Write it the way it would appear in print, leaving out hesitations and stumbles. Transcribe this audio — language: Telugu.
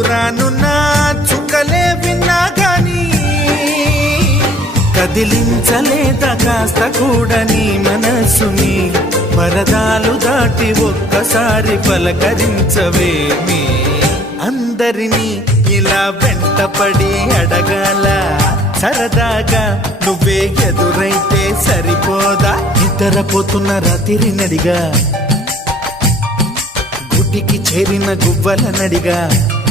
రానున్న చుక్కలే విన్నా గాని కదిలించలేదా కాస్త కూడా నీ మనసుని పరదాలు దాటి ఒక్కసారి పలకరించవేమి అందరినీ ఇలా వెంటపడి అడగాల సరదాగా నువ్వే ఎదురైతే సరిపోదా నిద్రపోతున్న రాత్రి నడిగా గుటికి చేరిన గువ్వల నడిగా